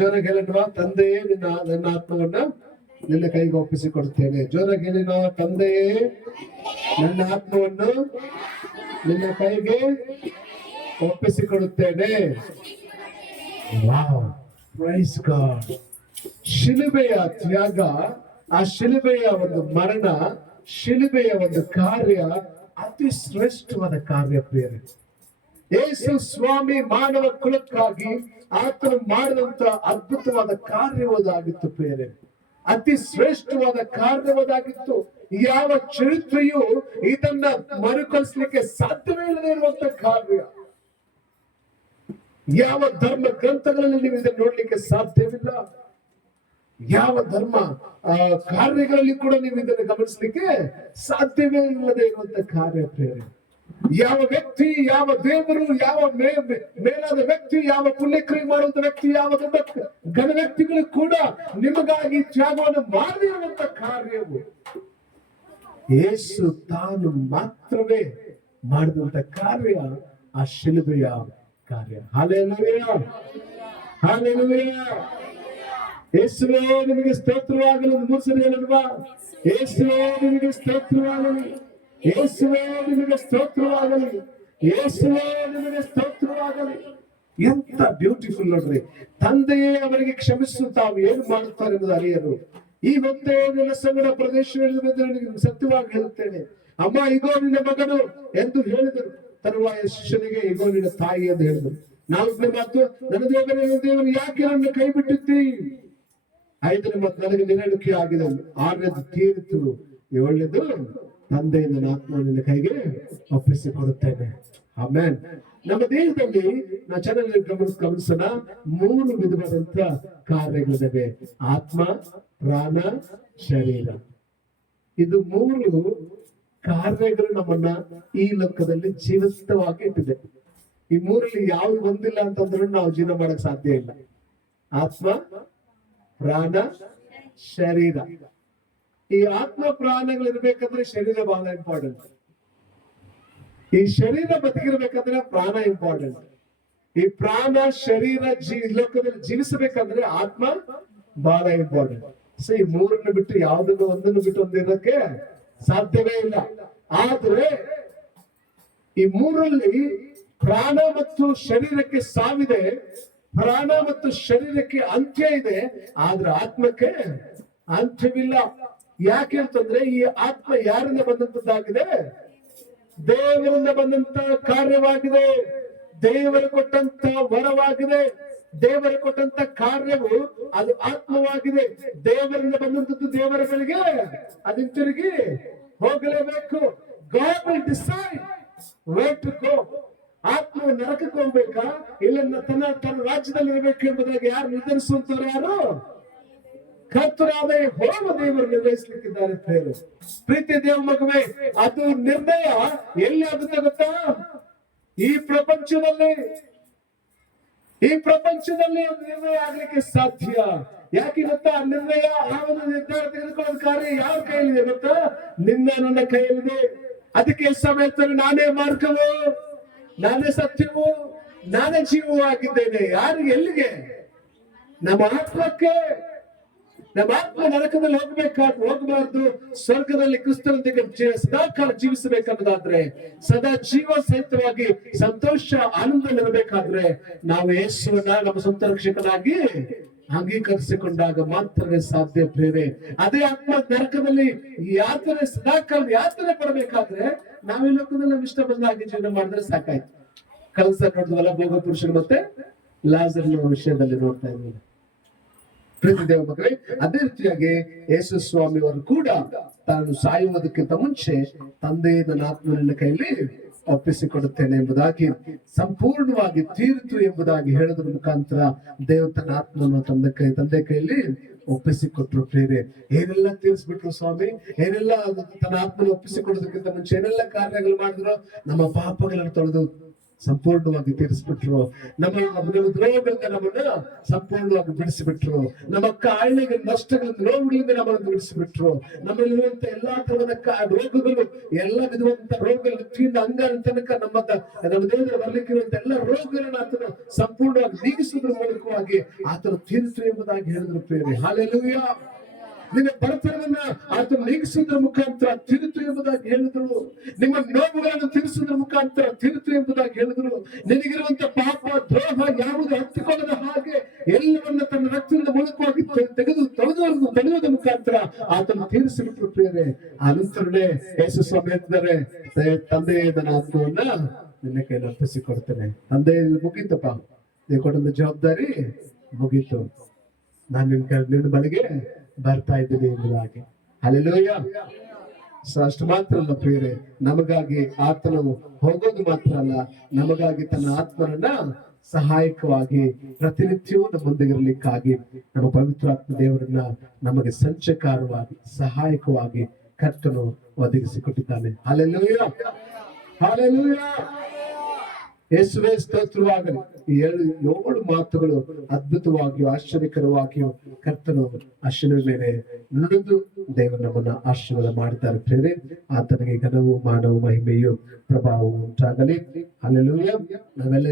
ಜೋರಾಗಿ ಹೇಳೋಣ, ತಂದೆಯೇ ನನ್ನ ಆತ್ಮವನ್ನ ನಿನ್ನ ಕೈಗೆ ಒಪ್ಪಿಸಿಕೊಡುತ್ತೇನೆ. ಜೋರಾಗಿ ಹೇಳಿನ, ತಂದೆಯೇ ನನ್ನ ಆತ್ಮವನ್ನು ನಿನ್ನ ಕೈಗೆ ಒಪ್ಪಿಸಿಕೊಡುತ್ತೇನೆ. Wow, praise God. ಶಿಲುಬೆಯ ತ್ಯಾಗ, ಆ ಶಿಲುಬೆಯ ಒಂದು ಮರಣ, ಶಿಲುಬೆಯ ಒಂದು ಕಾರ್ಯ ಅತಿ ಶ್ರೇಷ್ಠವಾದ ಕಾರ್ಯ ಪ್ರಿಯರೇ. ಯೇಸು ಸ್ವಾಮಿ ಮಾನವ ಕುಲಕ್ಕಾಗಿ ಆತನು ಮಾಡಿದಂತ ಅದ್ಭುತವಾದ ಕಾರ್ಯವದಾಗಿತ್ತು ಪ್ರಿಯರೇ. ಅತಿ ಶ್ರೇಷ್ಠವಾದ ಕಾರ್ಯವದಾಗಿತ್ತು. ಯಾವ ಚರಿತ್ರೆಯೂ ಇದನ್ನ ಮರುಕಳಿಸ್ಲಿಕ್ಕೆ ಸಾಧ್ಯವೇ ಇಲ್ಲದೆ ಇರುವಂತ ಕಾರ್ಯ. ಯಾವ ಧರ್ಮ ಗ್ರಂಥಗಳಲ್ಲಿ ನೀವು ಇದನ್ನು ನೋಡ್ಲಿಕ್ಕೆ ಸಾಧ್ಯವಿಲ್ಲ. ಯಾವ ಧರ್ಮ ಕಾರ್ಯಗಳಲ್ಲಿ ಕೂಡ ನೀವು ಇದನ್ನು ಗಮನಿಸಲಿಕ್ಕೆ ಸಾಧ್ಯವೇ ಇಲ್ಲದೆ ಇರುವಂತ ಕಾರ್ಯ ಪ್ರೇರೆ. ಯಾವ ವ್ಯಕ್ತಿ, ಯಾವ ದೇವರು, ಯಾವ ಮೇಲಾದ ವ್ಯಕ್ತಿ, ಯಾವ ಪುಣ್ಯಕ್ರಿಯೆ ಮಾಡುವಂತ ವ್ಯಕ್ತಿ, ಯಾವ ದೊಡ್ಡ ಘನ ವ್ಯಕ್ತಿಗಳು ಕೂಡ ನಿಮಗಾಗಿ ತ್ಯಾಗವನ್ನು ಮಾಡದಿರುವಂತ ಕಾರ್ಯವು ಯೇಸು ತಾನು ಮಾತ್ರವೇ ಮಾಡಿದಂತ ಕಾರ್ಯ ಆ ಶಿಲುಬೆಯ ಕಾರ್ಯ. Hallelujah, hallelujah. ಯೇಸುವೇ ನಿಮಗೆ ಸ್ತೋತ್ರವಾಗಲಿ. ಮೂರು ಸರಿ ಹೇಳಲ್ವಾ? ಯೇಸುವೇ ನಿಮಗೆ ಸ್ತೋತ್ರವಾಗಲಿ, ಯೇಸುವೇ ನಿಮಗೆ ಸ್ತೋತ್ರವಾಗಲಿ, ಯೇಸುವೇ ನಿಮಗೆ ಸ್ತೋತ್ರವಾಗಲಿ. ಎಂತ ಬ್ಯೂಟಿಫುಲ್ ನೋಡ್ರಿ. ತಂದೆಯೇ ಅವರಿಗೆ ಕ್ಷಮಿಸು, ತಾವು ಏನು ಮಾಡುತ್ತಾರೆ ಎಂಬುದು ಅರಿಯರು. ಈ ಒಂದೇ ನಿನ್ನ ಸಂಗಡ ಪ್ರದೇಶದಲ್ಲಿ ಸತ್ಯವಾಗಿ ಹೇಳುತ್ತೇನೆ, ಅಮ್ಮ ಇಗೋ ನಿನ್ನ ಮಗನು ಎಂದು ಹೇಳಿದರು. ತರುವಾಯ ಶಿಷ್ಯನಿಗೆ ಇಗೋ ನಿನ್ನ ತಾಯಿ ಎಂದು ಹೇಳಿದರು. ನಾಲ್ಕನೇ ಮಾತು, ನನ್ನ ದೇವರು ಯಾಕೆ ನನ್ನ ಕೈ ಬಿಟ್ಟಿದ್ದಿ? ಐದನೇ ಮತ್ತು ನನಗೆ ನಿರಳಿಕೆ ಆಗಿದೆ. ಆರನೇದು ತೀರಿತು. ಏಳನೇದು, ತಂದೆ ನನ್ನ ಆತ್ಮ ನಿನ್ನ ಕೈಗೆ ಒಪ್ಪಿಸಿಕೊಡುತ್ತೇನೆ. ಆಮೇನ್. ನಮ್ಮ ದೇಹದಲ್ಲಿ ನಾವು ಚೆನ್ನಾಗಿ ಗಮನಿಸೋಣ, 3 ವಿಧವಾದಂತ ಕಾರ್ಯಗಳಿವೆ: ಆತ್ಮ, ಪ್ರಾಣ, ಶರೀರ. ಇದು 3 ಕಾರ್ಯಗಳು ನಮ್ಮನ್ನ ಈ ಲೋಕದಲ್ಲಿ ಜೀವಿತವಾಗಿ ಇಟ್ಟಿದೆ. ಈ 3ರಲ್ಲಿ ಯಾವ್ದು ಒಂದಿಲ್ಲ ಅಂತಂದ್ರೂ ನಾವು ಜೀವನ ಮಾಡಕ್ ಸಾಧ್ಯ ಇಲ್ಲ. ಆತ್ಮ, ಪ್ರಾಣ, ಶರೀರ. ಈ ಆತ್ಮ ಪ್ರಾಣಗಳು ಇರ್ಬೇಕಂದ್ರೆ ಶರೀರ ಬಹಳ ಇಂಪಾರ್ಟೆಂಟ್. ಈ ಶರೀರ ಬದುಕಿರ್ಬೇಕಂದ್ರೆ ಪ್ರಾಣ ಇಂಪಾರ್ಟೆಂಟ್. ಈ ಪ್ರಾಣ ಶರೀರ ಲೋಕದಲ್ಲಿ ಜೀವಿಸಬೇಕಂದ್ರೆ ಆತ್ಮ ಬಹಳ ಇಂಪಾರ್ಟೆಂಟ್. ಸೊ ಈ 3ನ್ನು ಬಿಟ್ಟು ಯಾವ್ದನ್ನು ಒಂದನ್ನು ಬಿಟ್ಟು ಒಂದಿರೋಕೆ ಸಾಧ್ಯವೇ ಇಲ್ಲ. ಆದ್ರೆ ಈ 3ರಲ್ಲಿ ಪ್ರಾಣ ಮತ್ತು ಶರೀರಕ್ಕೆ ಸಾವಿದೆ, ಪ್ರಾಣ ಮತ್ತು ಶರೀರಕ್ಕೆ ಅಂತ್ಯ ಇದೆ, ಆದ್ರೆ ಆತ್ಮಕ್ಕೆ ಅಂತ್ಯವಿಲ್ಲ. ಯಾಕೆ ಅಂತಂದ್ರೆ ಈ ಆತ್ಮ ಯಾರಿಂದ ಬಂದಂತದ್ದಾಗಿದೆ? ದೇವರಿಂದ ಬಂದಂತ ಕಾರ್ಯವಾಗಿದೆ, ದೇವರು ಕೊಟ್ಟಂತ ವರವಾಗಿದೆ, ದೇವರು ಕೊಟ್ಟಂತ ಕಾರ್ಯವು ಅದು ಆತ್ಮವಾಗಿದೆ. ದೇವರಿಂದ ಬಂದಂತದ್ದು ದೇವರ ಬಳಿಗೆ ಅದನ್ನ ತಿರುಗಿ ಹೋಗಲೇಬೇಕು. God will decide where to go. ಆತ್ಮ ನರಕಕ್ಕೆ ಹೋಗ್ಬೇಕಾ ಇಲ್ಲ ತನ್ನ ರಾಜ್ಯದಲ್ಲಿ ಇರಬೇಕು ಎಂಬುದಾಗಿ ಯಾರು ನಿರ್ಧರಿಸುವಂತವ್ರು? ಯಾರು? ಕರ್ತನಾದ ಯೆಹೋವ ದೇವರು ನಿರ್ಣಯಿಸಲಿಕ್ಕಿದ್ದಾರೆ. ಪ್ರೀತಿ ದೇವ ಮಗುವೆ, ಅದು ನಿರ್ಣಯ ಎಲ್ಲಿ ಆಗುತ್ತೆ ಗೊತ್ತಾ? ಈ ಪ್ರಪಂಚದಲ್ಲಿ ಒಂದು ನಿರ್ಣಯ ಆಗ್ಲಿಕ್ಕೆ ಸಾಧ್ಯ. ಯಾಕೆ ಗೊತ್ತಾ? ಆ ನಿರ್ಣಯ, ಆ ಒಂದು ನಿರ್ಧಾರ ತೆಗೆದುಕೊಳ್ಳೋದು ಕಾರ್ಯ ಯಾರ ಕೈಯಲ್ಲಿದೆ ಗೊತ್ತಾ? ನಿನ್ನ ನನ್ನ ಕೈಯಲ್ಲಿದೆ. ಅದಕ್ಕೆ ಸಮಯ ಹೇಳ್ತಾರೆ, ನಾನೇ ಮಾರ್ಗವು, ನಾನೇ ಸತ್ಯವು, ನಾನೇ ಜೀವವೂ ಆಗಿದ್ದೇನೆ. ಯಾರಿಗೆ? ಎಲ್ಲಿಗೆ? ನಮ್ಮ ಆತ್ಮಕ್ಕೆ. ನಮ್ಮ ಆತ್ಮ ನರಕದಲ್ಲಿ ಹೋಗಬಾರ್ದು, ಸ್ವರ್ಗದಲ್ಲಿ ಕ್ರಿಸ್ತನೊಂದಿಗೆ ಸದಾಕಾಲ ಜೀವಿಸಬೇಕನ್ನೋದಾದ್ರೆ, ಸದಾ ಜೀವ ಸಹಿತವಾಗಿ ಸಂತೋಷ ಆನಂದವಿರಬೇಕಾದ್ರೆ ನಾವು ಯೇಸುವನ್ನ ನಮ್ಮ ಸ್ವಂತ ರಕ್ಷಕನಾಗಿ ಅಂಗೀಕರಿಸಿಕೊಂಡಾಗ ಮಾತ್ರವೇ ಸಾಧ್ಯ ಪ್ರೇರೆ. ಅದೇ ಆತ್ಮ ನರಕದಲ್ಲಿ ಯಾತನೆ, ಸದಾಕಾಲ ಯಾತನೆ ಪಡಬೇಕಾದ್ರೆ ನಾವು ಈ ಲೋಕದಲ್ಲಿ ನಮ್ಮ ಇಷ್ಟ ಬಂದಾಗಿ ಜೀವನ ಮಾಡಿದ್ರೆ ಸಾಕಾಯ್ತು. ಕಳಸ ನೋಡಿದ್ವಲ್ಲ, ಭೋಗ ಪುರುಷರು ಮತ್ತೆ ಲಾಜರ್ನ ವಿಷಯದಲ್ಲಿ ನೋಡ್ತಾ ಇದ್ದೀವಿ. ಪ್ರೀತಿ ದೇವ ಮಕ್ಕಳೇ, ಅದೇ ರೀತಿಯಾಗಿ ಯೇಸು ಸ್ವಾಮಿಯವರು ಕೂಡ ತಾನು ಸಾಯುವುದಕ್ಕಿಂತ ಮುಂಚೆ ತಂದೆ ನನ್ನ ಆತ್ಮನ ಕೈಯಲ್ಲಿ ಒಪ್ಪಿಸಿಕೊಡುತ್ತೇನೆ ಎಂಬುದಾಗಿ, ಸಂಪೂರ್ಣವಾಗಿ ತೀರಿತು ಎಂಬುದಾಗಿ ಹೇಳೋದ್ರ ಮುಖಾಂತರ ದೇವ ತನ್ನ ಆತ್ಮನ ತಂದೆ ಕೈಯಲ್ಲಿ ಒಪ್ಪಿಸಿಕೊಟ್ರು. ಪ್ರೇರೆ ಏನೆಲ್ಲ ತೀರಿಸ್ಬಿಟ್ರು ಸ್ವಾಮಿ, ಏನೆಲ್ಲ ತನ್ನ ಆತ್ಮನ ಒಪ್ಪಿಸಿಕೊಡೋದಕ್ಕಿಂತ ಮುಂಚೆ ಏನೆಲ್ಲ ಕಾರ್ಯಗಳು ಮಾಡಿದ್ರು? ನಮ್ಮ ಪಾಪಗಳನ್ನು ತೊಳೆದು ಸಂಪೂರ್ಣವಾಗಿ ತೀರಿಸ್ಬಿಟ್ರು. ನಮ್ಮ ದ್ರೋಹಗಳಿಂದ ನಮ್ಮನ್ನ ಸಂಪೂರ್ಣವಾಗಿ ಬಿಡಿಸಿಬಿಟ್ರು. ನಮ್ಮ ಕಾಯಿಲೆಗೆ ನಷ್ಟಗಳಿಂದ ನೋವುಗಳಿಂದ ನಮ್ಮನ್ನು ಬಿಡಿಸಿಬಿಟ್ರು. ನಮ್ಮಲ್ಲಿರುವಂತ ಎಲ್ಲಾ ತರದ ರೋಗಗಳು, ಎಲ್ಲ ವಿಧವಾದಂತ ರೋಗಗಳು, ನೆತ್ತಿಯಿಂದ ಅಂಗಾಲ ತನಕ ನಮ್ಮ ದೇಹದಲ್ಲಿ ಬರ್ಲಿಕ್ಕಿರುವಂತ ಎಲ್ಲ ರೋಗಗಳನ್ನ ಆತನು ಸಂಪೂರ್ಣವಾಗಿ ನೀಗಿಸುವುದರ ಮೂಲಕವಾಗಿ ಆತನು ತೀರಿಸು ಎಂಬುದಾಗಿ ಹೇಳಿದ್ರು ಪ್ರಿಯರೇ. ಹಲ್ಲೆಲೂಯಾ. ನಿನ್ನ ಬಡತನವನ್ನ ಆತನು ನೀಗಿಸುವುದರ ಮುಖಾಂತರ ತಿರುತು ಎಂಬುದಾಗಿ ಹೇಳಿದ್ರು. ನಿಮ್ಮ ನೋವುಗಳನ್ನು ತೀರಿಸುವುದರ ಮುಖಾಂತರ ತಿರುತು ಎಂಬುದಾಗಿ ಹೇಳಿದ್ರು. ನಿನಗಿರುವಂತ ಪಾಪ ದ್ರೋಹ ಯಾವುದು ಹತ್ತಿಕೊಳ್ಳದ ಹಾಗೆ ಎಲ್ಲವನ್ನ ತನ್ನ ರಕ್ತದ ಮೂಲಕವಾಗಿ ತೊಳೆಯುವುದರ ಮುಖಾಂತರ ಆತನು ತೀರಿಸಿಬಿಟ್ರು ಪ್ರಿಯರೇ. ಆ ನಂತರನೇ ಯೇಸು ಸ್ವಾಮಿ ಹೇಳ್ತಿದ್ದಾರೆ, ತಂದೆ ನನ್ನ ಆತ್ಮವನ್ನ ನಿನ್ನ ಕೈಯಲ್ಲಿ ಅರ್ಪಿಸಿಕೊಡ್ತೇನೆ. ತಂದೆ ಮುಗೀತಪ್ಪ, ನೀವು ಕೊಟ್ಟಂತ ಜವಾಬ್ದಾರಿ ಮುಗೀತು, ನಾನು ನಿನ್ನ ಬಳಿಗೆ ಬರ್ತಾ ಇದ್ದೀನಿ ಎಂಬುದಾಗಿ. ಹಲ್ಲೆಲೂಯಾ. ಅಷ್ಟು ಮಾತ್ರ ಅಲ್ಲ ಪ್ರಿಯರೇ, ನಮಗಾಗಿ ಆತನು ಹೋಗೋದು ಮಾತ್ರ ಅಲ್ಲ, ನಮಗಾಗಿ ತನ್ನ ಆತ್ಮನನ್ನ ಸಹಾಯಕವಾಗಿ ಪ್ರತಿನಿತ್ಯವೂ ನಮ್ಮೊಂದಿಗಿರ್ಲಿಕ್ಕಾಗಿ ನಮ್ಮ ಪವಿತ್ರಾತ್ಮ ದೇವರನ್ನ ನಮಗೆ ಸಂಚಕಾರವಾಗಿ ಸಹಾಯಕವಾಗಿ ಕರ್ತನು ಒದಗಿಸಿಕೊಟ್ಟಿದ್ದಾನೆ. Hallelujah, hallelujah. ಯೇಸುವೇ ಸ್ತೋತ್ರವಾಗಲಿ. ಈ 7 ಮಾತುಗಳು ಅದ್ಭುತವಾಗಿಯೂ ಆಶ್ಚರ್ಯಕರವಾಗಿಯೂ ಕರ್ತನು ಅಶ್ವಿನ ಮೇಲೆ ನುಡಿದು ದೇವರು ನಮ್ಮನ್ನ ಆಶೀರ್ವಾದ ಮಾಡ್ತಾರೆ ಪ್ರೇರೆ. ಆತನಿಗೆ ಘನವು ಮಾನವ ಮಹಿಮೆಯು ಪ್ರಭಾವವು ಉಂಟಾಗಲಿ. ಹಲ್ಲೆಲೂಯಾ. ನಾವೆಲ್ಲ